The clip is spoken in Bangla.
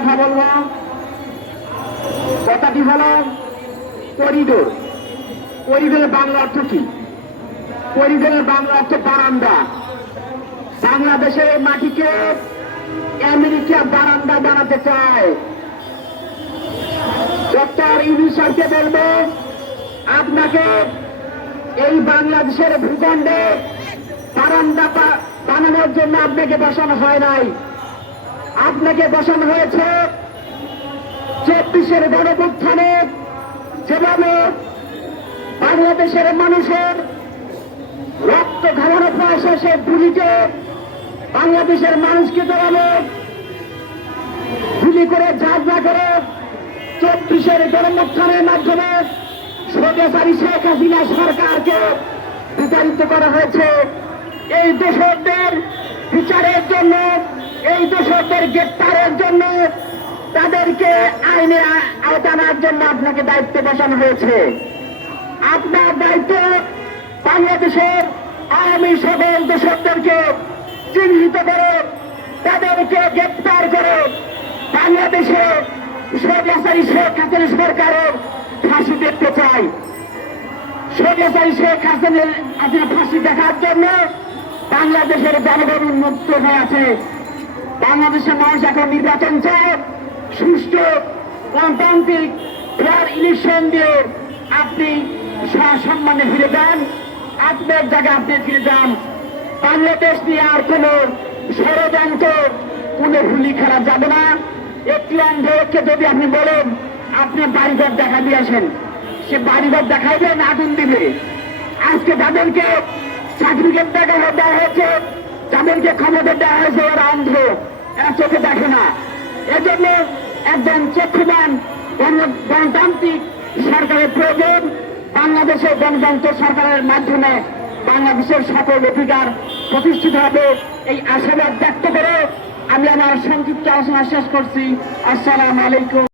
কথা বলব কথাটি হল করিডোর। করিডোরের বাংলা অর্থ কি? করিডোরের বাংলা অর্থ বারান্দা। বাংলাদেশের এই মাটিকে আমেরিকা বারান্দা বানাতে চায়। ডক্টর বলব, আপনাকে এই বাংলাদেশের ভূখণ্ডে বারান্দা বানানোর জন্য আপনাকে বসানো হয় নাই। আপনাকে বসানো হয়েছে চব্বিশের গণপুত্থানে যেভাবে বাংলাদেশের মানুষের রক্ত ঘামানো প্রয়াসে সে গুলিকে বাংলাদেশের মানুষকে যেভাবে গুলি করে যাত্রা করে চব্বিশের গণমুত্থানের মাধ্যমে স্বৈরাচারী শেখ হাসিনা সরকারকে বিতাড়িত করা হয়েছে। এই দোষকদের বিচারের জন্য এই দোষকদের গ্রেপ্তারের জন্য তাদেরকে আইনে আ- জন্য আপনাকে দায়িত্ব বসানো হয়েছে। আপনার দায়িত্ব বাংলাদেশের আওয়ামী সকল দোষকদেরকে চিহ্নিত করে, তাদেরকে গ্রেপ্তার করে বাংলাদেশে স্বৈরাচারী শেখ হাসিনা সরকারের ফাঁসি দেখতে চাই স্বৈরাচারী শেখ হাসিনের হাসিনা ফাঁসি দেখার জন্য বাংলাদেশের জনগণ উন্মুক্ত হয়ে আছে। বাংলাদেশের মানুষ এখন নির্বাচন চায়। সুষ্ঠু, গণতান্ত্রিক ফেয়ার ইলেকশন দিয়ে আপনি সম্মানে ফিরে যান। আপনার জায়গায় আপনি ফিরে যান। বাংলাদেশ নিয়ে আর কোন ষড়যন্ত্র, কোন হুলি খেলা যাবে না। একটি অন্ধকে যদি আপনি বলেন, আপনি বাড়িঘর দেখা দিয়ে আসেন। সে বাড়িঘর দেখাইবেন আগুন দিবে। আজকে যাদেরকে সার্টিফিকেট দেখা দেওয়া হয়েছে যাদেরকে ক্ষমতা দেওয়া হয়েছে ওরা অন্ধ এরা চোখে দেখে না। এজন্য একজন চক্ষুদান গণতান্ত্রিক সরকারের প্রয়োজন। বাংলাদেশের গণতন্ত্র সরকারের মাধ্যমে বাংলাদেশের সকল অধিকার প্রতিষ্ঠিত হবে। এই আশাবাদ ব্যক্ত করে আমি আমার সংক্ষিপ্ত আলোচনা শেষ করছি। আসসালাম আলাইকুম।